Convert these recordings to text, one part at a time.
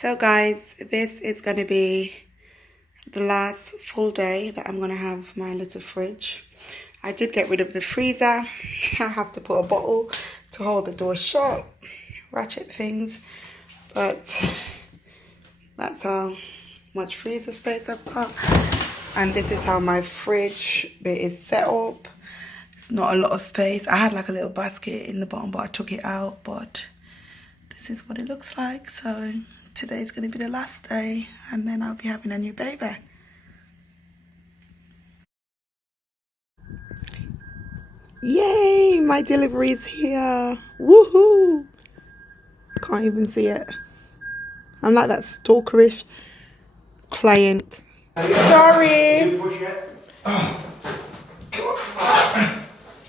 So guys, this is going to be the last full day that I'm going to have my little fridge. I did get rid of the freezer. I have to put a bottle to hold the door shut, ratchet things, but that's how much freezer space I've got. And this is how my fridge bit is set up. It's not a lot of space. I had like a little basket in the bottom, but I took it out. But this is what it looks like. So today's going to be the last day, and then I'll be having a new baby. Yay, my delivery is here. Woohoo! Can't even see it. I'm like that stalkerish client. Sorry.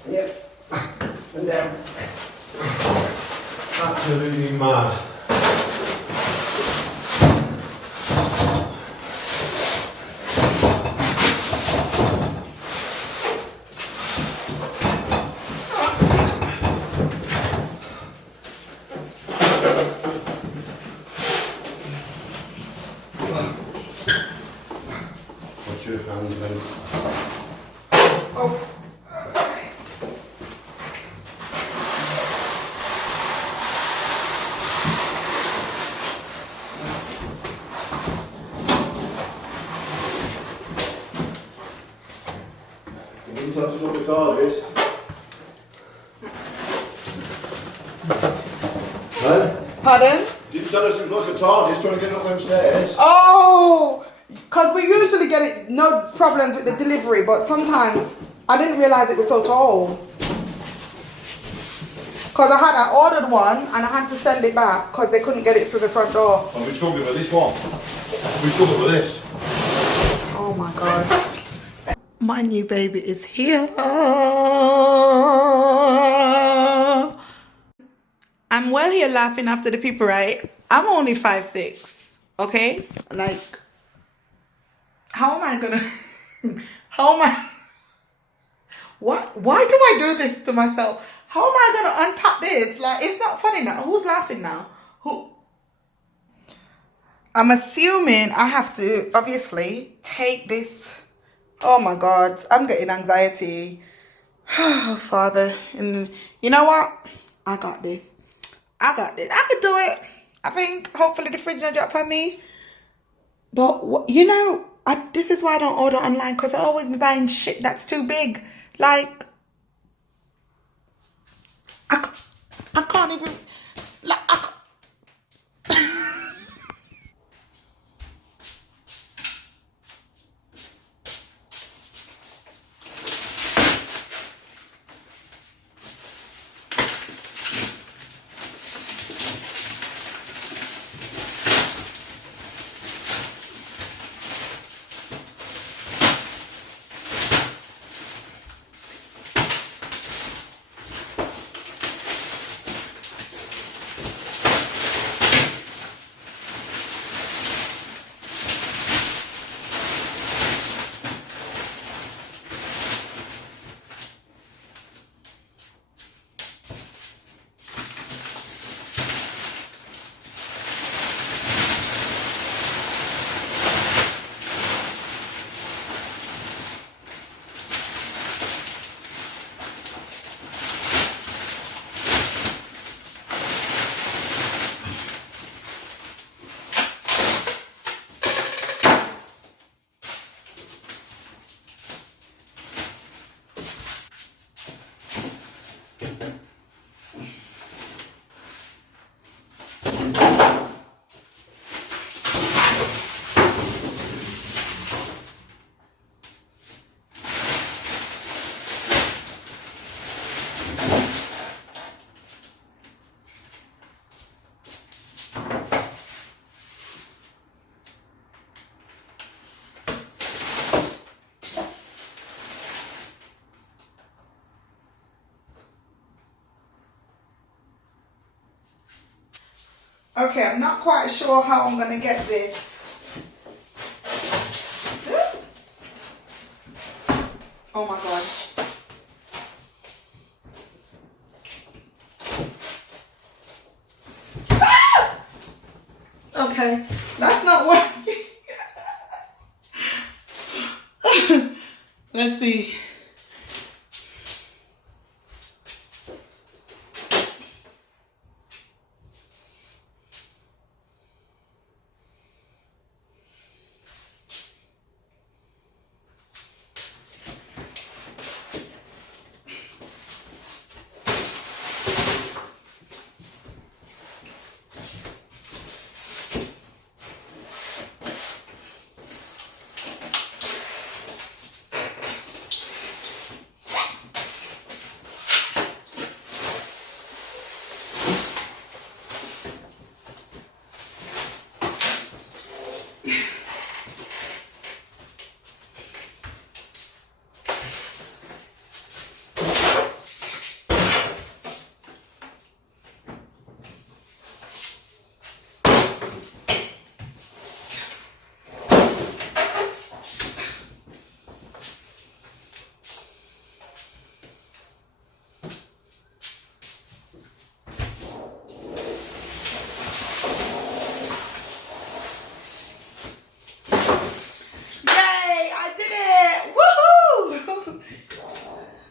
Yep. And down. Absolutely mad. Watch your hands then. Oh. You can touch the TARDIS. Huh? Pardon? Didn't tell us it was like a TARDIS trying to get up them stairs. Oh, because we usually get it, no problems with the delivery, but sometimes I didn't realise it was so tall. Because I ordered one and I had to send it back because they couldn't get it through the front door. Oh, we're struggling with this one. We're struggling with this. Oh my God. My new baby is here. I'm well here laughing after the people, right? I'm only 5'6", okay? Like, how am I gonna, what? Why do I do this to myself? How am I gonna unpack this? Like, it's not funny now. Who's laughing now? Who? I'm assuming I have to, obviously, take this. Oh my God, I'm getting anxiety. Oh, Father, and you know what? I got this. I got this. I could do it. I think hopefully the fridge will drop on me. But you know, this is why I don't order online, because I always be buying shit that's too big. Like, I can't even. Like, okay, I'm not quite sure how I'm gonna get this. Oh my gosh. Okay, that's not working. Let's see.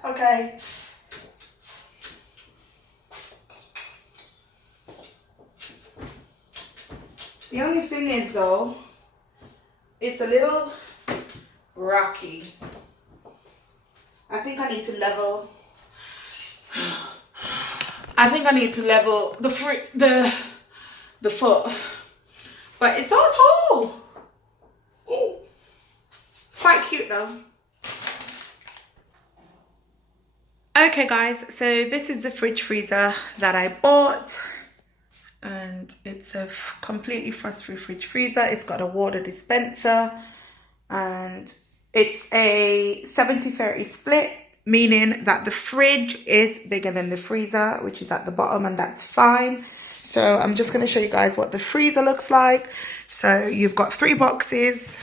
Okay. The only thing is though, it's a little rocky. I think I need to level. The foot. But it's so tall. Oh, it's quite cute though. Okay guys, so this is the fridge freezer that I bought, and it's a completely frost-free fridge freezer. It's got a water dispenser, and it's a 70-30 split, meaning that the fridge is bigger than the freezer, which is at the bottom, and that's fine. So I'm just going to show you guys what the freezer looks like. So you've got 3 boxes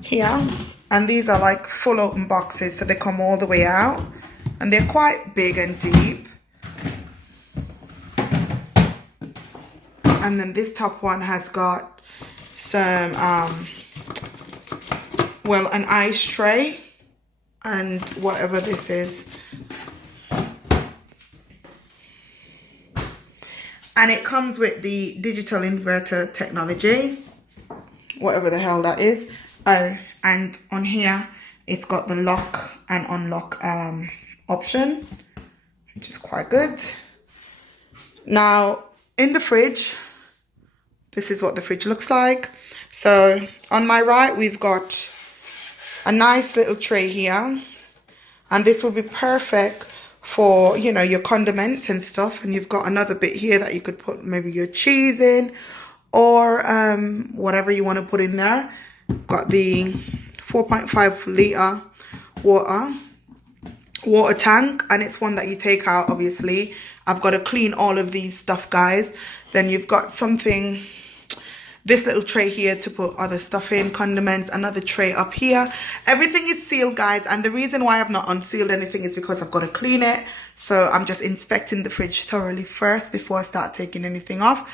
here, and these are like full open boxes, so they come all the way out. And they're quite big and deep. And then this top one has got some, well, an ice tray and whatever this is. And it comes with the digital inverter technology, whatever the hell that is. Oh, and on here, it's got the lock and unlock option, which is quite good. Now in the fridge, this is what the fridge looks like. So on my right, we've got a nice little tray here, and this will be perfect for, you know, your condiments and stuff. And you've got another bit here that you could put maybe your cheese in, or whatever you want to put in there. Got the 4.5 litre water tank, and it's one that you take out. Obviously I've got to clean all of these stuff, guys. Then you've got something, this little tray here to put other stuff in, condiments, another tray up here. Everything is sealed, guys, and the reason why I've not unsealed anything is because I've got to clean it. So I'm just inspecting the fridge thoroughly first before I start taking anything off.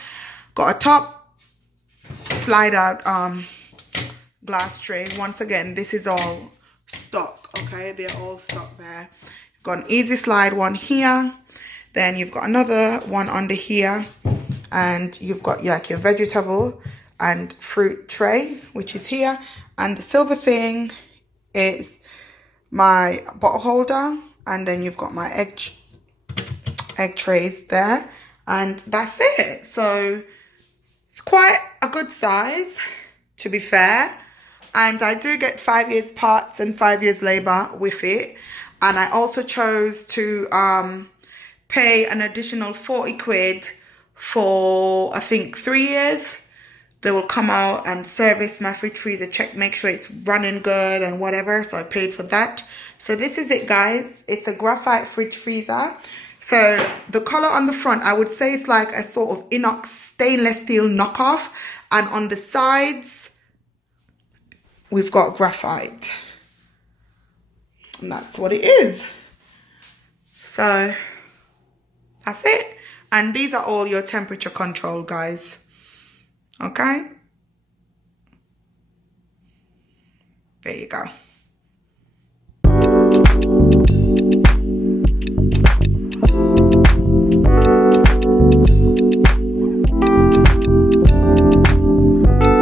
Got a top slide out glass tray. Once again, this is all stock, okay? They're all stock there. Got an easy slide one here, then you've got another one under here, and you've got like your vegetable and fruit tray, which is here. And the silver thing is my bottle holder, and then you've got my egg trays there, and that's it. So it's quite a good size, to be fair. And I do get 5 years parts and 5 years labor with it. And I also chose to pay an additional 40 quid for, I think, 3 years. They will come out and service my fridge freezer, check, make sure it's running good and whatever. So I paid for that. So this is it, guys. It's a graphite fridge freezer. So the color on the front, I would say it's like a sort of inox stainless steel knockoff. And on the sides, we've got graphite, and that's what it is. So that's it. And these are all your temperature control, guys. Okay? There you go.